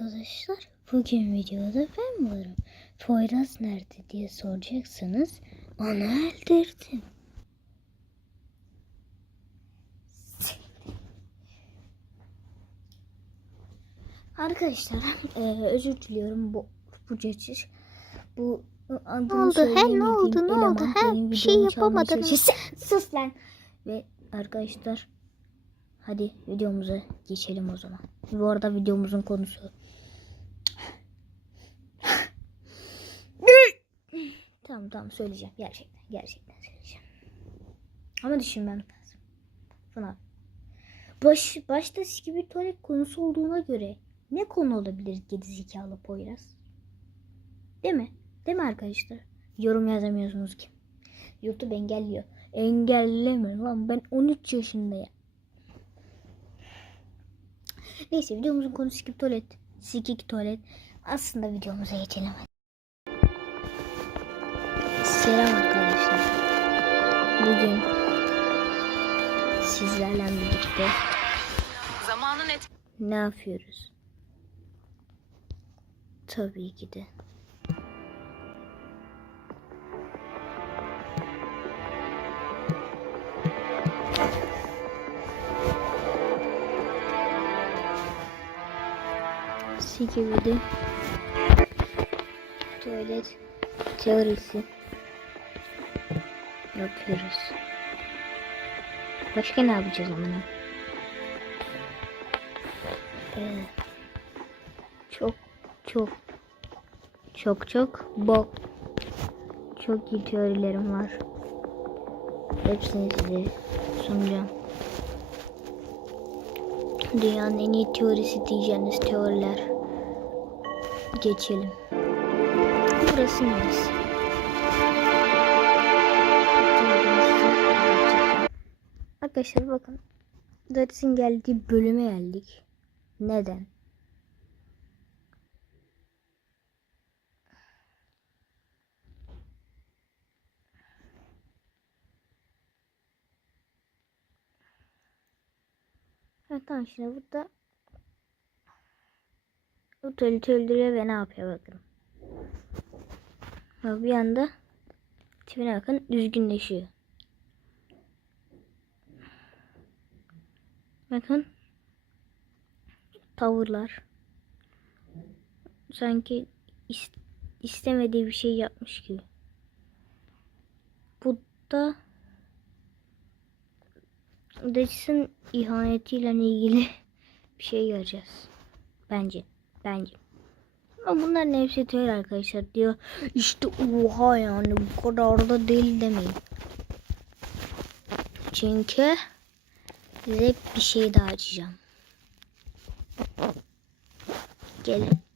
arkadaşlar. Bugün videoda ben varım. Poyraz nerede diye soracaksanız onu öldürdüm. Arkadaşlar e, özür diliyorum bu bu geçiş. Bu adını Ne oldu? He, ne oldu? Ne oldu? He, bir şey çalışıyor. Sus lan. Ve arkadaşlar hadi videomuza geçelim o zaman. Bu arada videomuzun konusu Tamam tamam söyleyeceğim. Gerçekten gerçekten söyleyeceğim. Ama düşünmem lazım. Falan. Baş, başta bir tuvalet konusu olduğuna göre ne konu olabilir gerizekalı Poyraz? Değil mi? Değil mi arkadaşlar? Yorum yazamıyorsunuz ki. YouTube engelliyor. Engelleme lan ben 13 yaşındayım. Neyse videomuzun konusu skip tuvalet. Sikik tuvalet. Aslında videomuza geçelim hadi. Selam arkadaşlar. Bugün sizlerle birlikte Zamanın et ne yapıyoruz? Tabii ki de Sikibidi Tuvalet teorisi yapıyoruz. Başka ne yapacağız ama? Ee, çok çok çok çok bok çok iyi teorilerim var. Hepsini size sunacağım. Dünyanın en iyi teorisi diyeceğiniz teoriler. Geçelim. Burası neresi? Arkadaşlar bakın. Dersin geldiği bölüme geldik. Neden? Ha, tamam şimdi burada bu tuvaleti öldürüyor ve ne yapıyor bakın. Bir anda tipine bakın düzgünleşiyor. Bakın tavırlar sanki is- istemediği bir şey yapmış gibi. Bu da Dex'in ihanetiyle ilgili bir şey göreceğiz. Bence. Bence. Ama bunların hepsi teori arkadaşlar diyor. İşte oha yani bu kadar da değil demeyin. Çünkü size bir şey daha açacağım. Gelin.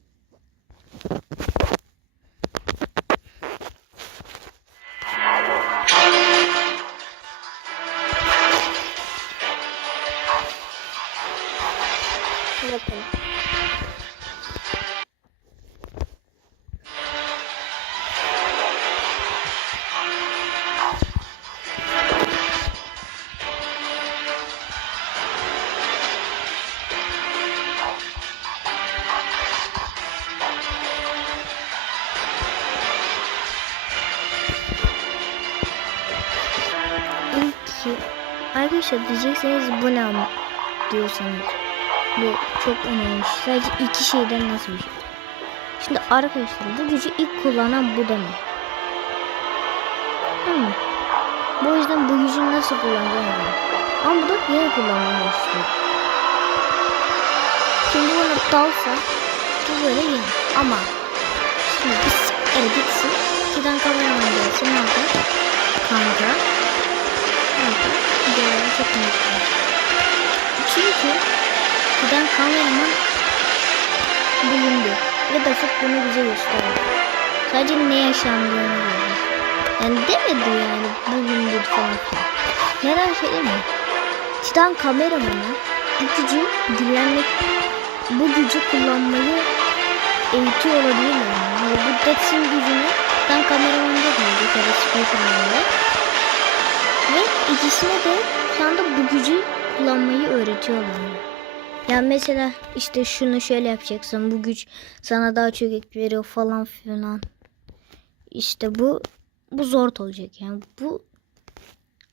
İlk arkadaşlar diyecekseniz bu ne ama diyorsanız bu çok önemli. Sadece iki şeyden nasıl bir şey? Şimdi arkadaşlar bu gücü ilk kullanan bu. Değil mi? Bu yüzden bu gücü nasıl kullanacağım. Ama bu da yeni kullanmaya başlıyor. Şimdi bunu dalsa bu böyle yeni. Ama şimdi bir sikere gitsin. Giden kameraman gelsin ne yapar? Kanka. Videoları çok mutlu. Çünkü giden kameraman bulundu. Ve Dafık bunu bize gösterdi. Sadece ne yaşandığını gördü. Yani demedi yani bulundu falan filan. Neden söyleyeyim mi? Titan kameramana bu gücü dinlenmek, bu gücü kullanmayı eğitiyor olabilir mi? Yani bu Dex'in gücünü Titan kameramanda gördü. Ya da Spiderman'da. Ve ikisine de şu anda bu gücü kullanmayı öğretiyorlar. Ya mesela işte şunu şöyle yapacaksın. Bu güç sana daha çok ek veriyor falan filan. İşte bu bu zor olacak yani. Bu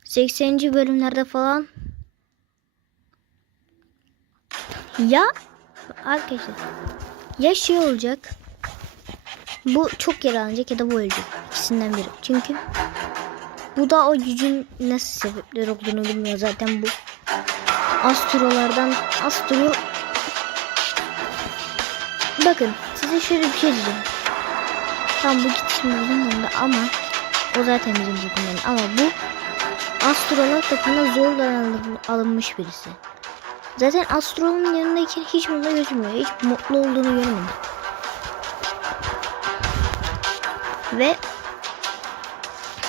80. bölümlerde falan ya arkadaşlar ya şey olacak. Bu çok yaralanacak ya da bu ölecek. İkisinden biri. Çünkü bu da o gücün nasıl sebepler olduğunu bilmiyor zaten bu. Astrolardan Astro Bakın size şöyle bir şey diyeceğim. Tamam bu gitsin bizim yanında ama o zaten bizim takımdan ama bu Astrolar takımına zorla alın- alınmış birisi. Zaten Astro'nun yanındayken hiç mutlu gözükmüyor. Hiç mutlu olduğunu görmedim. Ve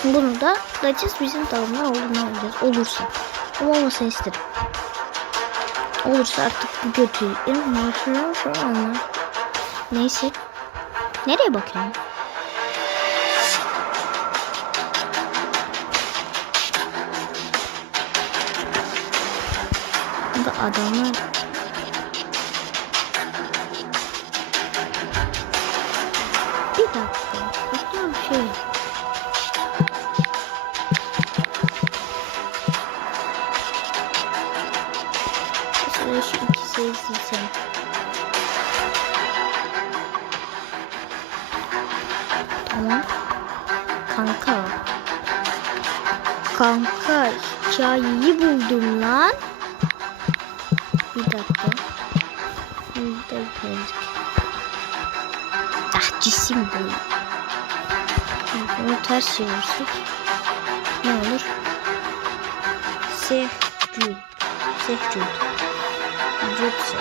bunu da Duchess bizim takımdan olduğunu alacağız. Olursa. Ama olmasını isterim. Olursa artık bu kötü. Marshmallow falan. Neyse. Nereye bakıyorum? Burada adamlar hikayeyi buldum lan. Bir dakika. Bir dakika. Ah cisim bu. Bunu ters çevirsek ne olur? Sehcül. Sehcül. Jutsu.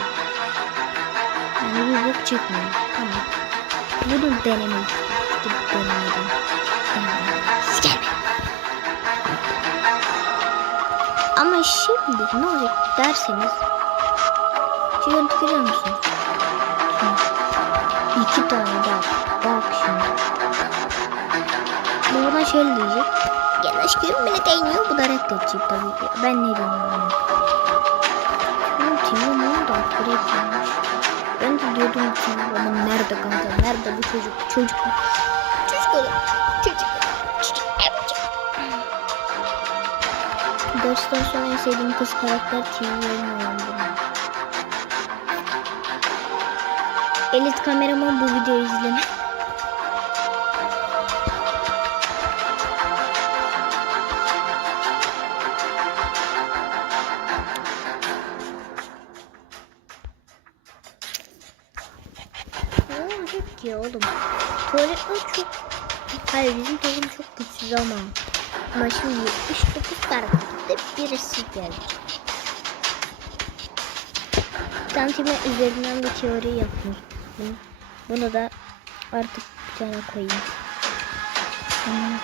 Yani bir bok çıkmıyor. Tamam. Bunu denemek istedim. Denemedim. Denemedim. Ama şimdi ne olacak derseniz şu görüntü görüyor musun? Şu. İki tane bak. Bak şimdi. Bu buna şöyle diyecek. Gel aşkım beni değmiyor. Bu da reddedecek tabii ki. Ben ne diyeyim? Benim timim onu da upgrade yapmış. Ben de diyordum ki ama nerede kanka? Nerede bu çocuk? Çocuk mu? Çocuk. Çocuk. Çocuk. Dersten sonra en sevdiğim kız karakter TV oyunu oynadım. Elit kameraman bu videoyu izleme. Ne olacak ki oğlum? Tuvaletler çok... Hayır bizim takım çok güçsüz ama. Ama şimdi 79 karakterinde birisi geldi. Santime üzerinden bir teori yapmıştım. Bunu da artık bir tane koyayım. Hmm.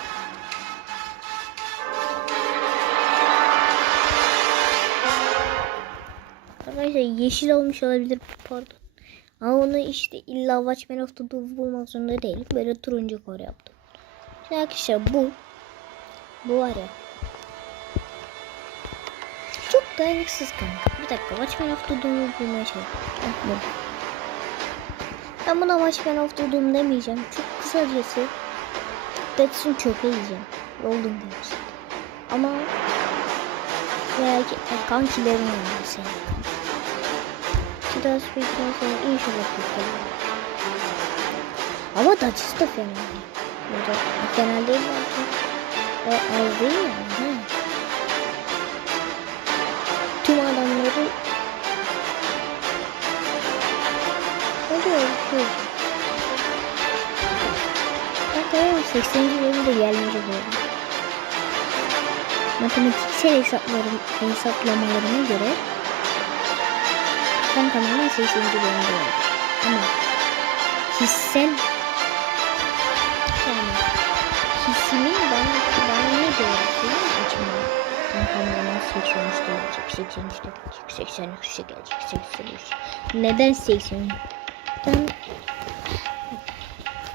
Arkadaşlar yeşil olmuş olabilir pardon. Ama onu işte illa Watchmen of the Dove bulmak zorunda değil. Böyle turuncu kor yaptım. Şimdi arkadaşlar bu bu var ya. Dayanıksız kanka. Bir dakika Watchmen of the Doom'u bulmaya çalışıyorum. Bu. Ben buna Watchmen of the Doom demeyeceğim. Çok kısacası Datsun çöpe yiyeceğim. Golden demiştim. Ama belki e, kankilerin yanında senin. Kidas Bey'den sonra inşallah kurtulur. Ama Dutchess da fena değil. Burada fena değil belki. O az değil mi? Hı. Tüm adamları Oluyor bir şey. Bak evet 80. bölümde gelmiş oluyorum. Matematiksel hesaplarım, hesaplamalarıma göre ben tamamen 80. bölümde. Ama hissel 83 gelecek, 83 gelecek, 83 gelecek, 83. Neden 80? Ben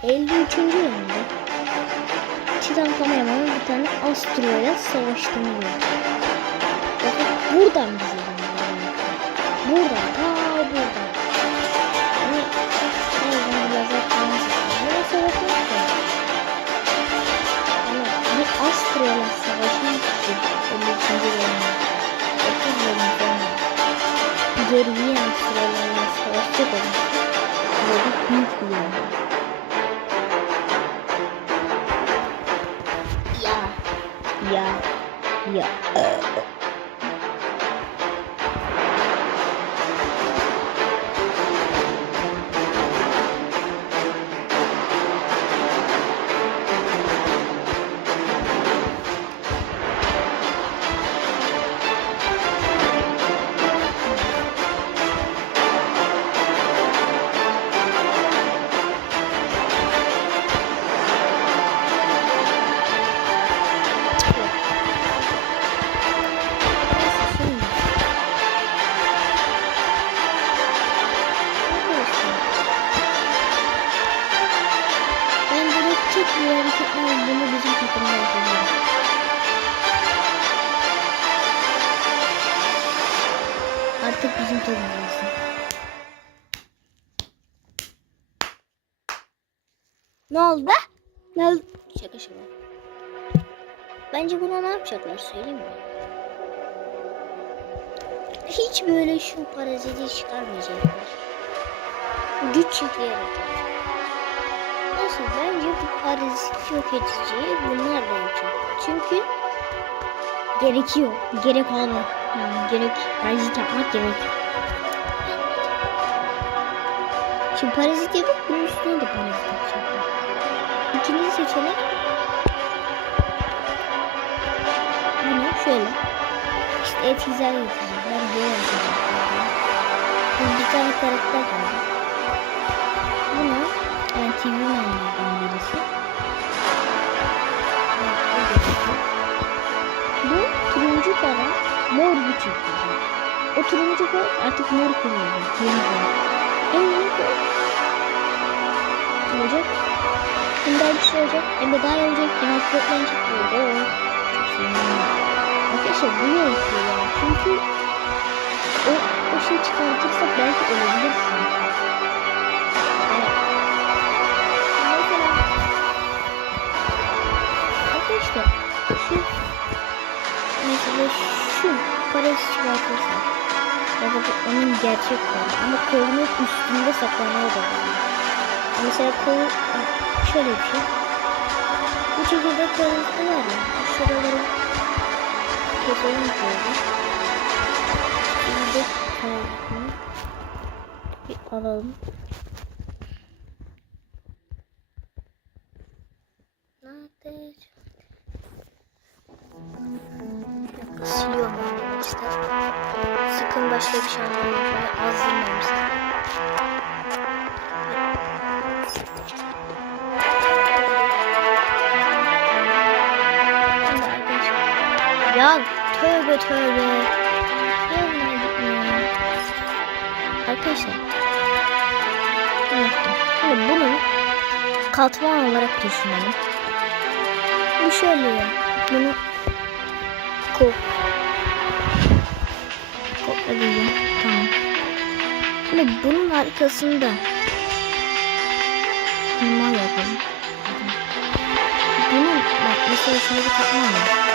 53. yılında Titan kameramanın bir tane astroyla savaştığını gördüm. Bakın buradan bize Buradan ta bir hareketle bunu bizim takımda yapacağım. Artık bizim takımdayız. Ne oldu? Ne oldu? Şaka şaka. Bence buna ne yapacaklar söyleyeyim mi? Hiç böyle şu paraziti çıkarmayacaklar. Güç yükleyerek. Nasıl? Bence bu parazit yok edici bunlar yapacak. Çünkü gerekiyor. Gerek olur. Yani gerek parazit yapmak gerek. Şimdi parazit yapıp bunun üstüne de parazit yapacaklar. İkinci seçenek bunu şöyle işte et güzel yapacaklar böyle yapacaklar. Şimdi bir tane karakter geldi. TV menülerden birisi. Bu turuncu para mor güç yapacak. O turuncu kol artık mor kullanacak. Yeni kol. En yeni kol olacak. Bundan bir şey olacak. Hem de daha iyi olacak. Yine atletlenecek. Oo, çok sevindim. Arkadaşlar bu gerekiyor ya. Çünkü o, o şey çıkartırsak belki ölebilirsin. Mesela şu parası çıkartırsak ya da bu onun gerçek para ama kolunun üstünde saklanıyor da. Mesela kolu şöyle bir şey. Bu şekilde parası var ya. Şuraları keselim şöyle. Şimdi bir alalım. Ya tövbe tövbe. Yanına gitmiyor. Arkadaşlar. Şimdi bunu katman olarak düşünelim. Bu şöyle ya. Bunu kop. Kopyalayayım. Tamam. Şimdi bunun arkasında Numara yapalım. Bunun bak mesela şöyle bir katman var.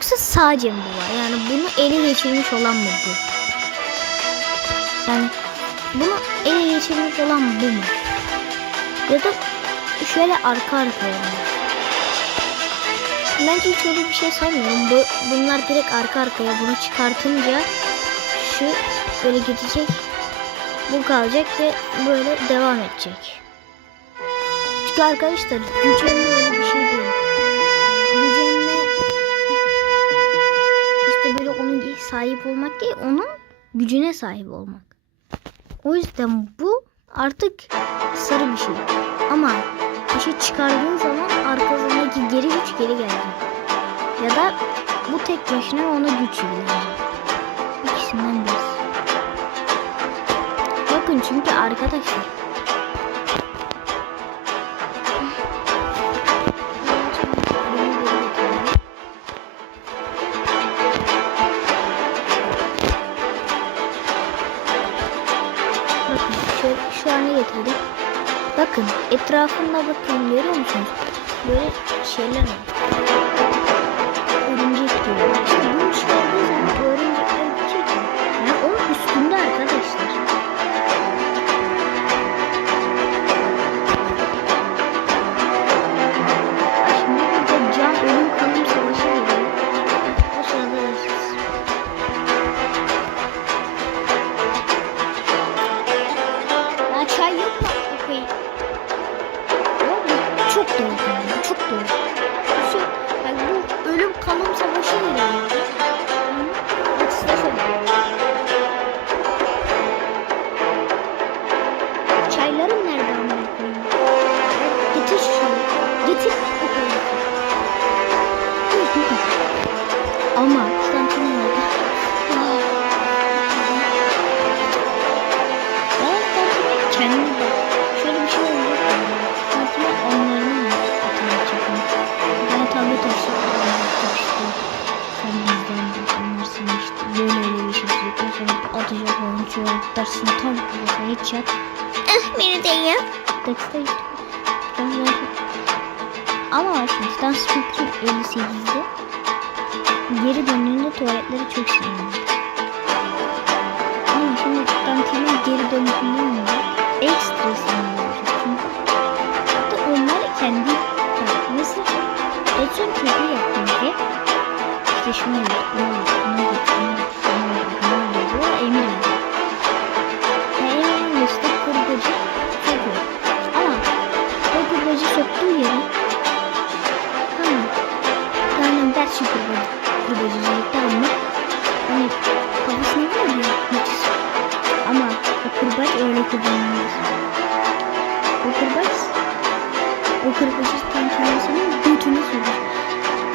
Yoksa sadece bu var? Yani bunu ele geçirmiş olan mı bu? Yani bunu ele geçirmiş olan bu mu? Ya da şöyle arka arkaya mı? Bence hiç öyle bir şey sanmıyorum. Bu, bunlar direkt arka arkaya bunu çıkartınca şu böyle gidecek. Bu kalacak ve böyle devam edecek. Çünkü arkadaşlar gücenme öyle bir şey değil. Sahip olmak değil, onun gücüne sahip olmak. O yüzden bu artık sarı bir şey. Ama bir şey çıkardığın zaman arkasındaki geri güç geri gelecek. Ya da bu tek başına ona güç yüklenecek. İkisinden birisi. Bakın çünkü arkadaşlar. Bakın etrafında bakın görüyor musunuz? Böyle şeyler var. Örümcek gibi. İşte bunu Zaten- Ama Stan Spectrum 58'de geri döndüğünde tuvaletleri çok sinirlendi. Ama şimdi Dante'nin geri dönüşünden önce ekstra sinirlenecek. Çünkü hatta onlar kendi mesela Edson kötü yaptığında işte şunu yap, bunu yap, bunu yap, kurgucuculukta ama hani kafasına vuruyor müthiş. Ama o kurbaç öyle kullanılmaz. O kurbaç o kurbaçı tam kendisinin götünü sorar.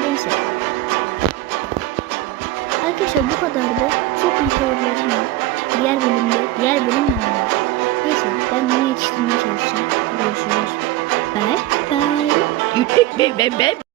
Neyse. Arkadaşlar bu kadardı. Çok iyi sorularım var. Diğer bölümde, diğer bölüm var? Neyse ben bunu yetiştirmeye çalışacağım. Görüşürüz. Bye bye.